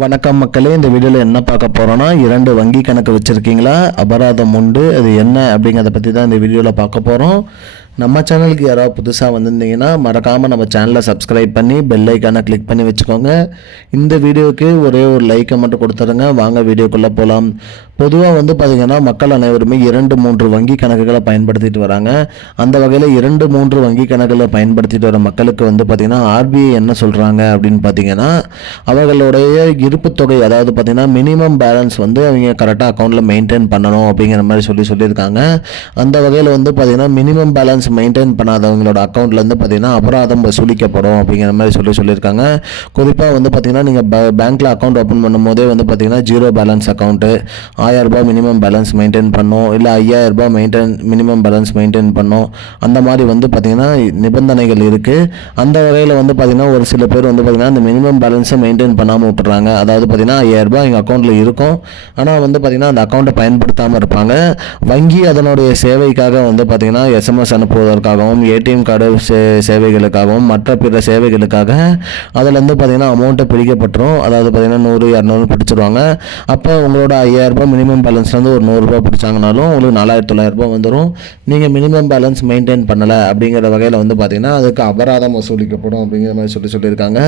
வணக்கம் மக்களே, இந்த வீடியோவில் என்ன பார்க்க போகிறோன்னா, 2 வங்கி கணக்கு வச்சுருக்கீங்களா, அபராதம் உண்டு, அது என்ன அப்படிங்கிறத பற்றி தான் இந்த வீடியோவில் பார்க்க போகிறோம். நம்ம சேனலுக்கு யாராவது புதுசாக வந்திருந்தீங்கன்னா மறக்காமல் நம்ம சேனலை சப்ஸ்கிரைப் பண்ணி பெல் ஐக்கானை கிளிக் பண்ணி வச்சுக்கோங்க. இந்த வீடியோவுக்கு ஒரே ஒரு லைக்கை மட்டும் கொடுத்துருங்க. வாங்க வீடியோக்குள்ளே போகலாம். பொதுவாக பார்த்திங்கன்னா மக்கள் அனைவருமே 2-3 வங்கி கணக்குகளை பயன்படுத்திட்டு வராங்க. அந்த வகையில் 2-3 வங்கி கணக்குகளை பயன்படுத்திட்டு வர மக்களுக்கு பார்த்திங்கன்னா ஆர்பிஐ என்ன சொல்கிறாங்க அப்படின்னு பார்த்தீங்கன்னா, அவர்களுடைய இருப்பு தொகை, அதாவது பார்த்திங்கன்னா மினிமம் பேலன்ஸ் அவங்க கரெக்டாக அக்கௌண்ட்டில் மெயின்டைன் பண்ணணும் அப்படிங்கிற மாதிரி சொல்லியிருக்காங்க. அந்த வகையில் பார்த்திங்கன்னா மினிமம் பேலன்ஸ் மெயின்டைன் பண்ணாதவங்களோட அக்கௌண்ட்லேருந்து பார்த்தீங்கன்னா அபராதம் வசூலிக்கப்படும் அப்படிங்கிற மாதிரி சொல்லியிருக்காங்க. குறிப்பாக பார்த்தீங்கன்னா நீங்கள் பேங்க்கில் அக்கௌண்ட் ஓப்பன் பண்ணும்போதே பார்த்தீங்கன்னா 0 பேலன்ஸ் அக்கௌண்ட்டு, 1000 ரூபாய் மினிமம் பேலன்ஸ் மெயின்டைன் பண்ணணும், இல்லை 5000 ரூபாய் மினிமம் பேலன்ஸ் மெயின்டைன் பண்ணணும். அந்த மாதிரி பார்த்தீங்கன்னா நிபந்தனைகள் இருக்குது. அந்த வகையில் பார்த்தீங்கன்னா ஒரு சில பேர் பார்த்தீங்கன்னா அந்த மினிமம் பேலன்ஸை மெயின்டைன் பண்ணாமல் விட்டுறாங்க. அதாவது பார்த்தீங்கன்னா 5000 ரூபாய் எங்கள் அக்கௌண்ட்டில் இருக்கும், ஆனால் பார்த்தீங்கன்னா அந்த அக்கௌண்ட்டை பயன்படுத்தாமல் இருப்பாங்க. வங்கி அதனுடைய சேவைக்காக பார்த்தீங்கன்னா எஸ்எம்எஸ் அனுப்புவதற்காகவும், ஏடிஎம் கார்டு சேவைகளுக்காகவும், மற்ற பிற சேவைகளுக்காக அதிலேருந்து பார்த்தீங்கன்னா அமௌண்ட்டை பிடிக்கப்பட்டுரும். அதாவது பார்த்தீங்கன்னா 100-200 பிடிச்சிருவாங்க. அப்போ உங்களோட 5000 ரூபாய் மினிமம் பேலன்ஸ்லேருந்து ஒரு 100 ரூபாய் பிடிச்சாங்கனாலும் உங்களுக்கு 4900 ரூபாய் வந்துடும். நீங்கள் மினிமம் பேலன்ஸ் மெயின்டைன் பண்ணலை அப்படிங்கிற வகையில் பார்த்தீங்கன்னா அதுக்கு அபராதம் வசூலிக்கப்படும் அப்படிங்கிற மாதிரி சொல்லியிருக்காங்க.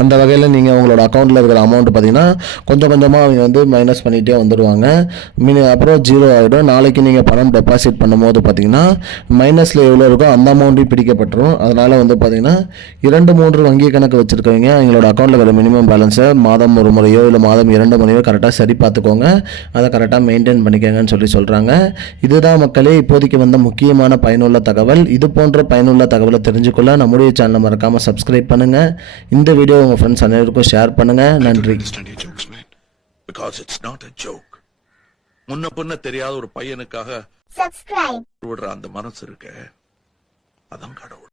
அந்த வகையில் நீங்கள் உங்களோட அக்கௌண்ட்டில் இருக்கிற அமௌண்ட்டு பார்த்தீங்கன்னா கொஞ்சம் கொஞ்சமாக அவங்க மைனஸ் பண்ணிகிட்டே வந்துடுவாங்க. அப்புறம் 0 ஆகிடும். நாளைக்கு நீங்கள் பணம் டெபாசிட் பண்ணும்போது பார்த்தீங்கன்னா மைனஸில் எவ்வளோ இருக்கோ அந்த அமௌண்ட்டையும் பிடிக்கப்பட்டுரும். அதனால் பார்த்தீங்கன்னா 2-3 வங்கி கணக்கு வச்சுருக்கவங்க எங்களோட அக்கௌண்ட்டில் இருக்கிற மினிமம் பேலன்ஸை மாதம் ஒரு முறையோ இல்லை மாதம் 2 முறையோ கரெக்டாக சரி பார்த்துக்கோங்க. அதை கரெக்டாக மெயின்டைன் பண்ணிக்கோங்கன்னு சொல்கிறாங்க. இதுதான் மக்களே இப்போதைக்கு முக்கியமான பயனுள்ள தகவல். இது போன்ற பயனுள்ள தகவலை தெரிஞ்சுக்கொள்ள நம்முடைய சேனலை மறக்காமல் சப்ஸ்கிரைப் பண்ணுங்கள். இந்த வீடியோ உங்க ஃப்ரெண்ட்ஸ் அனைவருக்கும் ஷேர் பண்ணுங்க. நன்றி. முன்ன பின்ன தெரியாத ஒரு பையனுக்காக விடுற அந்த மனசு இருக்க, அதான் கடவுள்.